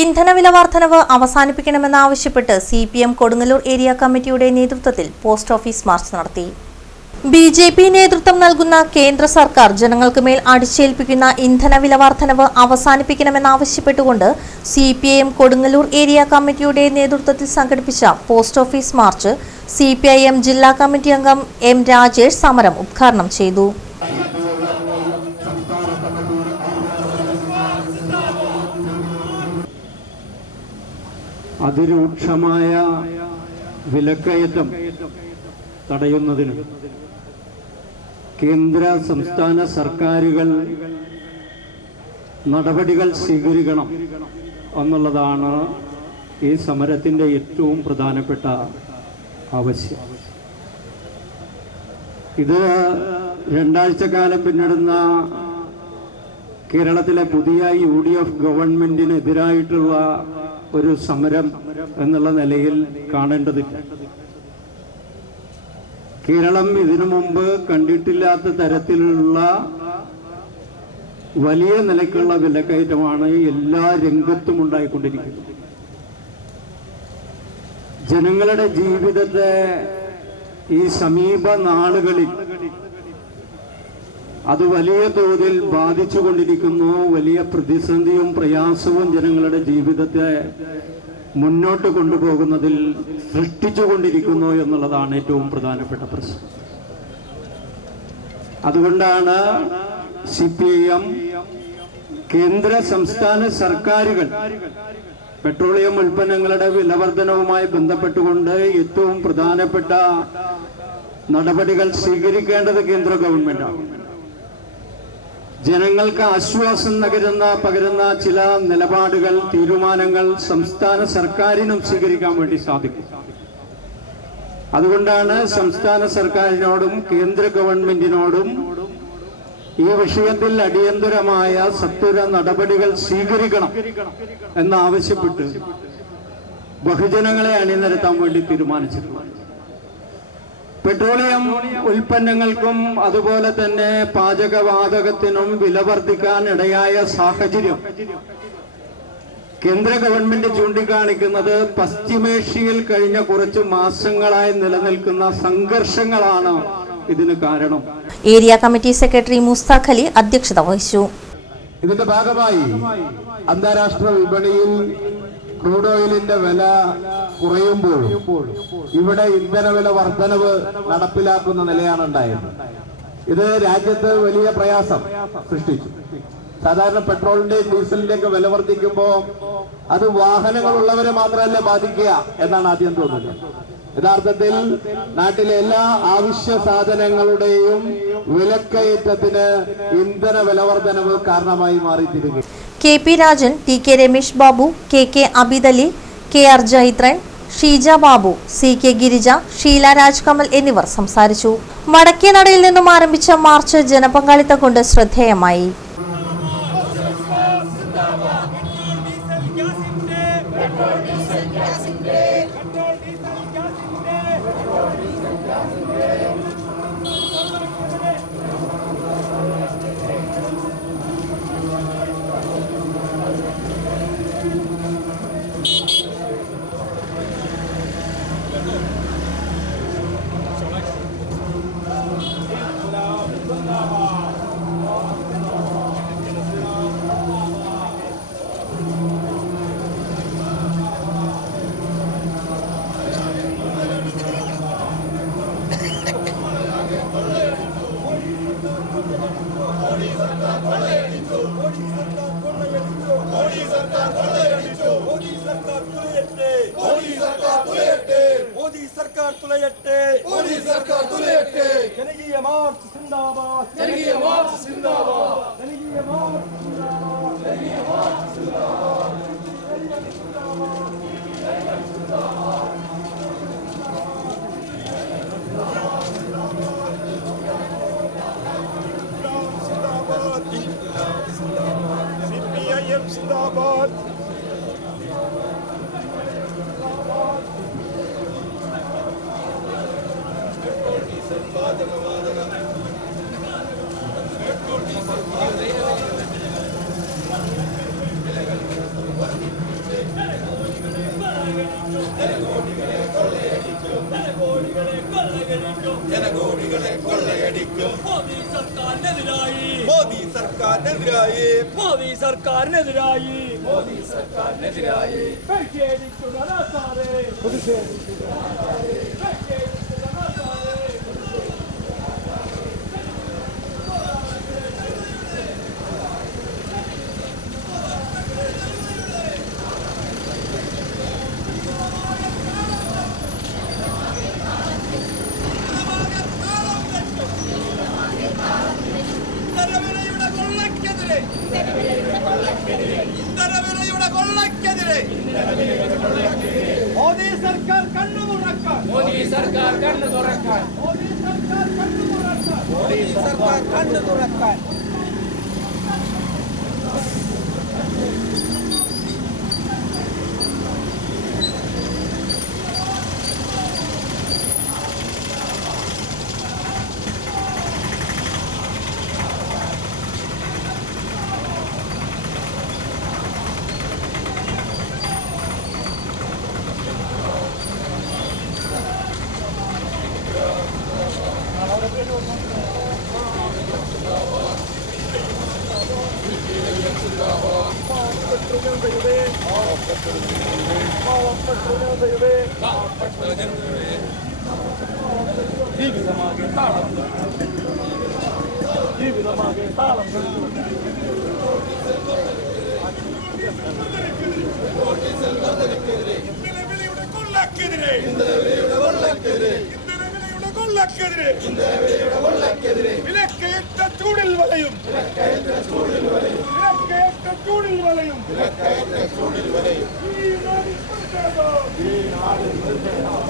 ഇന്ധനവില വർധനവ് അവസാനിപ്പിക്കണമെന്നാവശ്യപ്പെട്ട് CPM Kodungallur area കമ്മിറ്റിയുടെ നേതൃത്വത്തിൽ പോസ്റ്റ് ഓഫീസ് മാർച്ച് നടത്തി. BJP നേതൃത്വം നൽകുന്ന കേന്ദ്ര സർക്കാർ ജനങ്ങൾക്ക് മേൽ അടിച്ചേൽപ്പിക്കുന്ന ഇന്ധനവില വർധനവ് അവസാനിപ്പിക്കണമെന്നാവശ്യപ്പെട്ടുകൊണ്ട് CPM കൊടുങ്ങല്ലൂർ ഏരിയ കമ്മിറ്റിയുടെ നേതൃത്വത്തിൽ സംഘടിപ്പിച്ച പോസ്റ്റ് ഓഫീസ് മാർച്ച് CPIM ജില്ലാ കമ്മിറ്റി അംഗം M. രാജേഷ് സമരം ഉദ്ഘാടനം ചെയ്തു. അതിരൂക്ഷമായ വിലക്കയറ്റം തടയുന്നതിന് കേന്ദ്ര സംസ്ഥാന സർക്കാരുകൾ നടപടികൾ സ്വീകരിക്കണം എന്നുള്ളതാണ് ഈ സമരത്തിൻ്റെ ഏറ്റവും പ്രധാനപ്പെട്ട ആവശ്യം. ഇത് 2 ആഴ്ചക്കാലം പിന്നിടുന്ന കേരളത്തിലെ പുതിയ UDF ഗവൺമെന്റിനെതിരായിട്ടുള്ള ഒരു സമരം എന്നുള്ള നിലയിൽ കാണേണ്ടതില്ല. കേരളം ഇതിനു മുമ്പ് കണ്ടിട്ടില്ലാത്ത തരത്തിലുള്ള വലിയ നിലയ്ക്കുള്ള വിലക്കയറ്റമാണ് എല്ലാ രംഗത്തും ഉണ്ടായിക്കൊണ്ടിരിക്കുന്നത്. ജനങ്ങളുടെ ജീവിതത്തെ ഈ സമീപ നാളുകളിൽ അത് വലിയ തോതിൽ ബാധിച്ചുകൊണ്ടിരിക്കുന്നു. വലിയ പ്രതിസന്ധിയും പ്രയാസവും ജനങ്ങളുടെ ജീവിതത്തെ മുന്നോട്ട് കൊണ്ടുപോകുന്നതിൽ സൃഷ്ടിച്ചുകൊണ്ടിരിക്കുന്നു എന്നുള്ളതാണ് ഏറ്റവും പ്രധാനപ്പെട്ട പ്രശ്നം. അതുകൊണ്ടാണ് CPIM കേന്ദ്ര സംസ്ഥാന സർക്കാരുകൾ പെട്രോളിയം ഉൽപ്പന്നങ്ങളുടെ വിലവർധനവുമായി ബന്ധപ്പെട്ടുകൊണ്ട് ഏറ്റവും പ്രധാനപ്പെട്ട നടപടികൾ സ്വീകരിക്കേണ്ടത് കേന്ദ്ര ഗവൺമെന്റാണ്. ജനങ്ങൾക്ക് ആശ്വാസം പകരുന്ന ചില നിലപാടുകൾ, തീരുമാനങ്ങൾ സംസ്ഥാന സർക്കാരിനും സ്വീകരിക്കാൻ വേണ്ടി സാധിക്കും. അതുകൊണ്ടാണ് സംസ്ഥാന സർക്കാരിനോടും കേന്ദ്ര ഗവൺമെന്റിനോടും ഈ വിഷയത്തിൽ അടിയന്തരമായ സത്വര നടപടികൾ സ്വീകരിക്കണം എന്നാവശ്യപ്പെട്ട് ബഹുജനങ്ങളെ അണിനിരത്താൻ വേണ്ടി തീരുമാനിച്ചിട്ടുള്ളത്. പെട്രോളിയം ഉൽപ്പന്നങ്ങൾക്കും അതുപോലെ തന്നെ പാചകവാതകത്തിനും വില വർദ്ധിക്കാൻ ഇടയായ സാഹചര്യം കേന്ദ്ര ഗവൺമെന്റ് ചൂണ്ടിക്കാണിക്കുന്നത് പശ്ചിമേഷ്യയിൽ കഴിഞ്ഞ കുറച്ച് മാസങ്ങളായി നിലനിൽക്കുന്ന സംഘർഷങ്ങളാണ് ഇതിന് കാരണം. Area committee secretary Mushtaq Ali അധ്യക്ഷത വഹിച്ചു. ഇതിന്റെ ഭാഗമായി അന്താരാഷ്ട്ര വിപണിയിൽ ക്രൂഡ് ഓയിലിന്റെ വില കുറയുമ്പോൾ ഇവിടെ ഇന്ധനവില വർധനവ് നടപ്പിലാക്കുന്ന നിലയാണ് ഉണ്ടായത്. ഇത് രാജ്യത്ത് വലിയ പ്രയാസം സൃഷ്ടിച്ചു. സാധാരണ പെട്രോളിന്റെയും ഡീസലിന്റെയൊക്കെ വില വർദ്ധിക്കുമ്പോൾ അത് വാഹനങ്ങളുള്ളവരെ മാത്രമല്ല ബാധിക്കുക എന്നാണ് ആദ്യം തോന്നുന്നത്. യഥാർത്ഥത്തിൽ നാട്ടിലെ എല്ലാ അവശ്യ സാധനങ്ങളുടെയും വിലക്കയറ്റത്തിന് ഇന്ധന വിലവർധനവ് കാരണമായി മാറിയിരിക്കുന്നു. KP Rajan, TK Ramesh Babu, KK Abid Ali, KR Jaithran, Sheeja Babu, CK Girija, Sheela Rajkamal എന്നിവർ സംസാരിച്ചു. വടക്കേനടയിൽ നിന്നും ആരംഭിച്ച മാർച്ച് ജനപങ്കാളിത്തം കൊണ്ട് ശ്രദ്ധേയമായി. ജനകീയ മാർച്ച് സിന്ദാബാദ്, ജനകീയ മാർച്ച് സിന്ദാബാദ്, ജനകീയ മാർച്ച് സിന്ദാബാദ്, ജനകീയ മാർച്ച് സിന്ദാബാദ്, CPIM സിന്ദാബാദ്. ജനകോടികളെ കൊള്ളയടിക്കും. മോദി സർക്കാരിനെതിരായി മോദി സർക്കാരിനെതിരായി മോദി സർക്കാരിനെതിരായി പ്രതിഷേധിക്കുക നാട്ടാരെ. മോദി സർക്കാർ കണ്ണു തുറക്കാൻ മോദി സർക്കാർ കണ്ണു തുറക്കാൻ മോദി സർക്കാർ കണ്ണു തുറക്കാൻ മോദി സർക്കാർ കണ്ണു തുറക്കാൻ. ജീവിതമാകെ താളം ജീവിതമാകെ താളം വിലക്കയറ്റ ചൂടിൽ വലയും ഈ നാടിൻ പ്രതിഷേധം